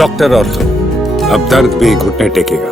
Doctor ortho, अब दर्द भी घुटने टेकेगा।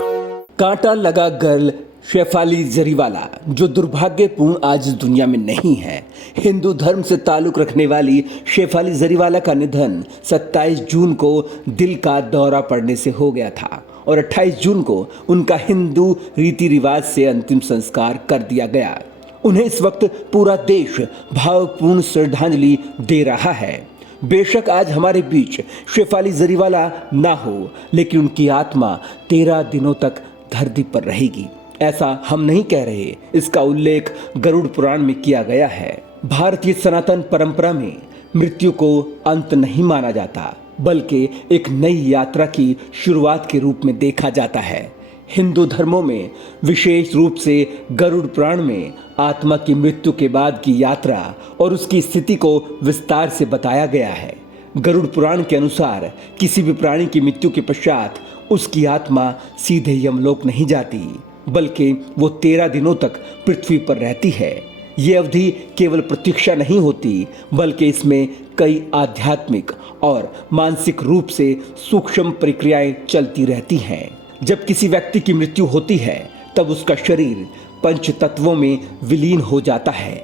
कांटा लगा गर्ल शेफाली जरीवाला, जो दुर्भाग्यपूर्ण आज दुनिया में नहीं है। हिंदू धर्म से ताल्लुक रखने वाली शेफाली जरीवाला का निधन 27 जून को दिल का दौरा पड़ने से हो गया था और 28 जून को उनका हिंदू रीति रिवाज से अंतिम संस्कार कर दिया गया। उन्हें इस वक्त पूरा देश भावपूर्ण श्रद्धांजलि दे रहा है। बेशक आज हमारे बीच शेफाली जरीवाला ना हो, लेकिन उनकी आत्मा 13 दिनों तक धरती पर रहेगी। ऐसा हम नहीं कह रहे, इसका उल्लेख गरुड़ पुराण में किया गया है। भारतीय सनातन परंपरा में मृत्यु को अंत नहीं माना जाता, बल्कि एक नई यात्रा की शुरुआत के रूप में देखा जाता है। हिंदू धर्मों में विशेष रूप से गरुड़ पुराण में आत्मा की मृत्यु के बाद की यात्रा और उसकी स्थिति को विस्तार से बताया गया है। गरुड़ पुराण के अनुसार किसी भी प्राणी की मृत्यु के पश्चात उसकी आत्मा सीधे यमलोक नहीं जाती, बल्कि वो 13 दिनों तक पृथ्वी पर रहती है। ये अवधि केवल प्रतीक्षा नहीं होती, बल्कि इसमें कई आध्यात्मिक और मानसिक रूप से सूक्ष्म प्रक्रियाएं चलती रहती हैं। जब किसी व्यक्ति की मृत्यु होती है तब उसका शरीर पंच तत्वों में विलीन हो जाता है: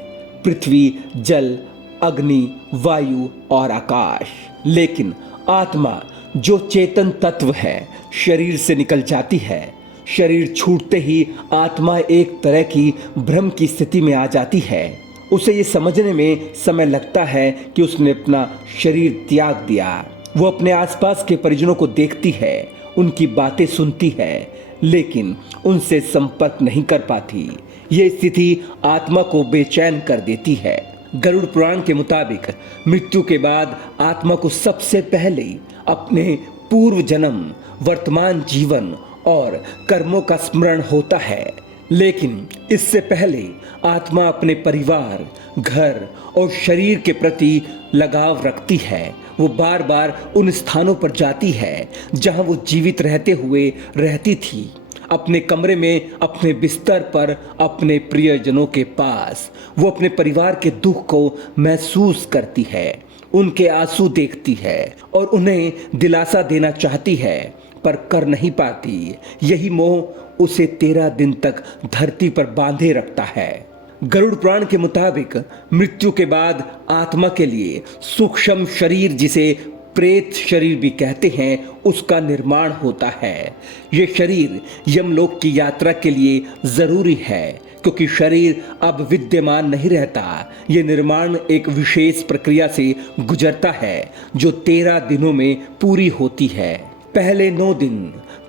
पृथ्वी, जल, अग्नि, वायु और आकाश। लेकिन आत्मा जो चेतन तत्व है शरीर से निकल जाती है। शरीर छूटते ही आत्मा एक तरह की भ्रम की स्थिति में आ जाती है। उसे ये समझने में समय लगता है कि उसने अपना शरीर त्याग दिया। वो अपने आसपास के परिजनों को देखती है, उनकी बातें सुनती है, लेकिन उनसे संपर्क नहीं कर पाती। ये स्थिति आत्मा को बेचैन कर देती है। गरुड़ पुराण के मुताबिक मृत्यु के बाद आत्मा को सबसे पहले अपने पूर्व जन्म, वर्तमान जीवन और कर्मों का स्मरण होता है। लेकिन इससे पहले आत्मा अपने परिवार, घर और शरीर के प्रति लगाव रखती है। वो बार बार उन स्थानों पर जाती है जहां वो जीवित रहते हुए रहती थी, अपने कमरे में, अपने बिस्तर पर, अपने प्रियजनों के पास। वो अपने परिवार के दुख को महसूस करती है, उनके आंसू देखती है और उन्हें दिलासा देना चाहती है, पर कर नहीं पाती। यही मोह उसे 13 दिन तक धरती पर बांधे रखता है। गरुड़ पुराण के मुताबिक मृत्यु के बाद आत्मा के लिए सूक्ष्म शरीर, जिसे प्रेत शरीर भी कहते हैं, उसका निर्माण होता है। ये शरीर यमलोक की यात्रा के लिए जरूरी है, क्योंकि शरीर अब विद्यमान नहीं रहता। ये निर्माण एक विशेष प्रक्रिया से गुजरता है जो 13 दिनों में पूरी होती है। पहले 9 दिन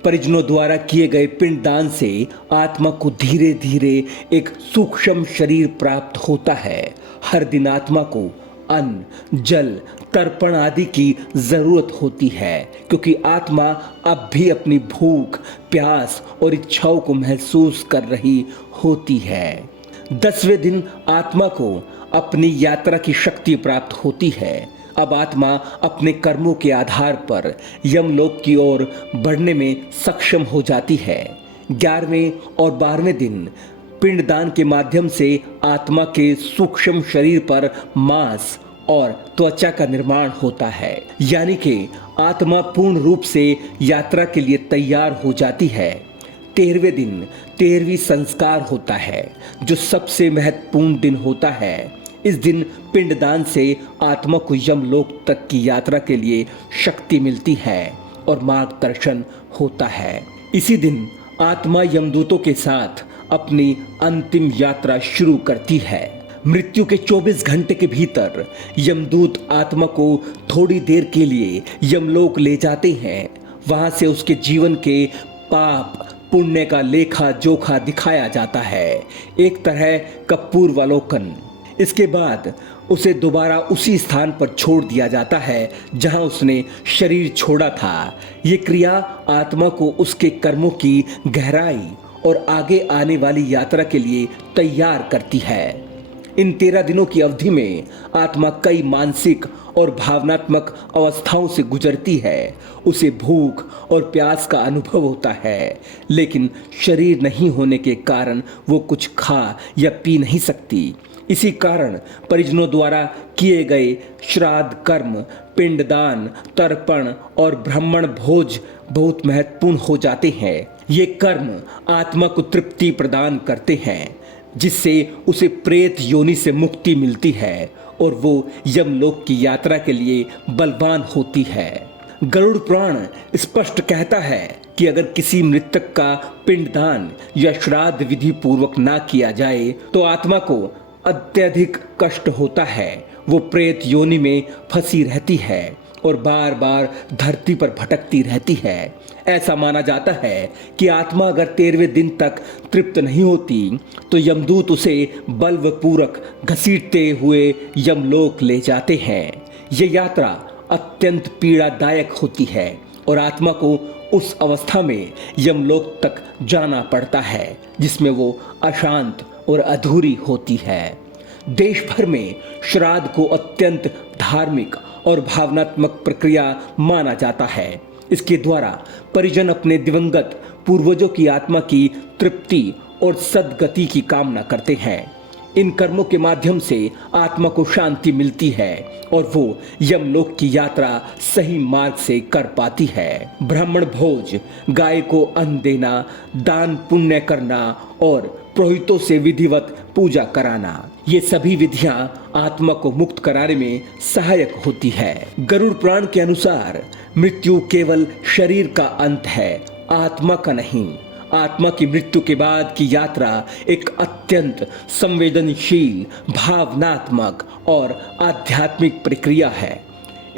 परिजनों द्वारा किए गए पिंडदान से आत्मा को धीरे धीरे एक सूक्ष्म शरीर प्राप्त होता है। हर दिन आत्मा को अन्न, जल, तर्पण आदि की जरूरत होती है, क्योंकि आत्मा अब भी अपनी भूख, प्यास और इच्छाओं को महसूस कर रही होती है। 10वें दिन आत्मा को अपनी यात्रा की शक्ति प्राप्त होती है। अब आत्मा अपने कर्मों के आधार पर यमलोक की ओर बढ़ने में सक्षम हो जाती है। 11वें और 12वें दिन पिंडदान के माध्यम से आत्मा के सूक्ष्म शरीर पर मांस और त्वचा का निर्माण होता है, यानी कि आत्मा पूर्ण रूप से यात्रा के लिए तैयार हो जाती है। 13वें दिन 13वीं संस्कार होता है, जो सबसे महत्वपूर्ण दिन होता है। इस दिन पिंडदान से आत्मा को यमलोक तक की यात्रा के लिए शक्ति मिलती है और मार्गदर्शन होता है। इसी दिन आत्मा यमदूतों के साथ अपनी अंतिम यात्रा शुरू करती है। मृत्यु के 24 घंटे के भीतर यमदूत आत्मा को थोड़ी देर के लिए यमलोक ले जाते हैं। वहां से उसके जीवन के पाप पुण्य का लेखा जोखा दिखाया जाता है, एक तरह का पूर्वावलोकन। इसके बाद उसे दोबारा उसी स्थान पर छोड़ दिया जाता है जहां उसने शरीर छोड़ा था। ये क्रिया आत्मा को उसके कर्मों की गहराई और आगे आने वाली यात्रा के लिए तैयार करती है। इन 13 दिनों की अवधि में आत्मा कई मानसिक और भावनात्मक अवस्थाओं से गुजरती है। उसे भूख और प्यास का अनुभव होता है, लेकिन शरीर नहीं होने के कारण वो कुछ खा या पी नहीं सकती। इसी कारण परिजनों द्वारा किए गए श्राद्ध कर्म, पिंडदान, तर्पण और ब्राह्मण भोज बहुत महत्वपूर्ण हो जाते हैं। ये कर्म आत्मा को तृप्ति प्रदान करते हैं, जिससे उसे प्रेत योनि से मुक्ति मिलती है और वो यमलोक की यात्रा के लिए बलवान होती है। गरुड़ पुराण स्पष्ट कहता है कि अगर किसी मृतक का पिंडदान या श्राद्ध विधि पूर्वक ना किया जाए तो आत्मा को अत्यधिक कष्ट होता है। वो प्रेत योनि में फंसी रहती है और बार बार धरती पर भटकती रहती है। ऐसा माना जाता है कि आत्मा अगर 13वें दिन तक तृप्त नहीं होती तो यमदूत उसे बलपूर्वक घसीटते हुए यमलोक ले जाते हैं। ये यात्रा अत्यंत पीड़ादायक होती है और आत्मा को उस अवस्था में यमलोक तक जाना पड़ता है जिसमें वो अशांत और अधूरी होती है। देश भर में श्राद्ध को अत्यंत धार्मिक और भावनात्मक प्रक्रिया माना जाता है। इसके द्वारा परिजन अपने दिवंगत पूर्वजों की आत्मा की तृप्ति और सद्गति की कामना करते हैं। इन कर्मों के माध्यम से आत्मा को शांति मिलती है और वो यमलोक की यात्रा सही मार्ग से कर पाती है। ब्राह्मण भोज, गाय को अन्न देना, दान पुण्य करना और पुरोहितों से विधिवत पूजा कराना, ये सभी विधियां आत्मा को मुक्त कराने में सहायक होती है। गरुड़ पुराण के अनुसार मृत्यु केवल शरीर का अंत है, आत्मा का नहीं। आत्मा की मृत्यु के बाद की यात्रा एक अत्यंत संवेदनशील, भावनात्मक और आध्यात्मिक प्रक्रिया है।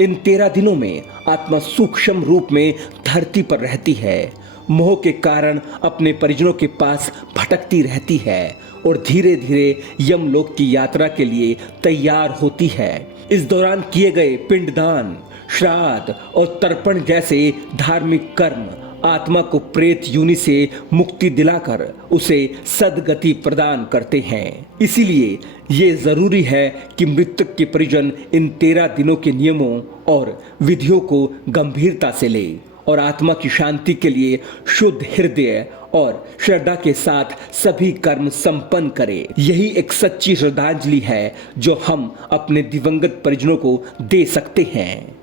इन 13 दिनों में आत्मा सूक्ष्म रूप में धरती पर रहती है, मोह के कारण अपने परिजनों के पास भटकती रहती है और धीरे धीरे यमलोक की यात्रा के लिए तैयार होती है। इस दौरान किए गए पिंडदान, श्राद्ध और तर्पण जैसे धार्मिक कर्म आत्मा को प्रेत योनि से मुक्ति दिलाकर उसे सद्गति प्रदान करते हैं। इसीलिए ये जरूरी है कि मृतक के परिजन इन 13 दिनों के नियमों और विधियों को गंभीरता से ले और आत्मा की शांति के लिए शुद्ध हृदय और श्रद्धा के साथ सभी कर्म संपन्न करे। यही एक सच्ची श्रद्धांजलि है जो हम अपने दिवंगत परिजनों को दे सकते हैं।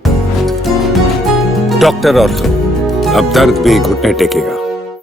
डॉक्टर ऑर्थो, अब दर्द भी घुटने टेकेगा।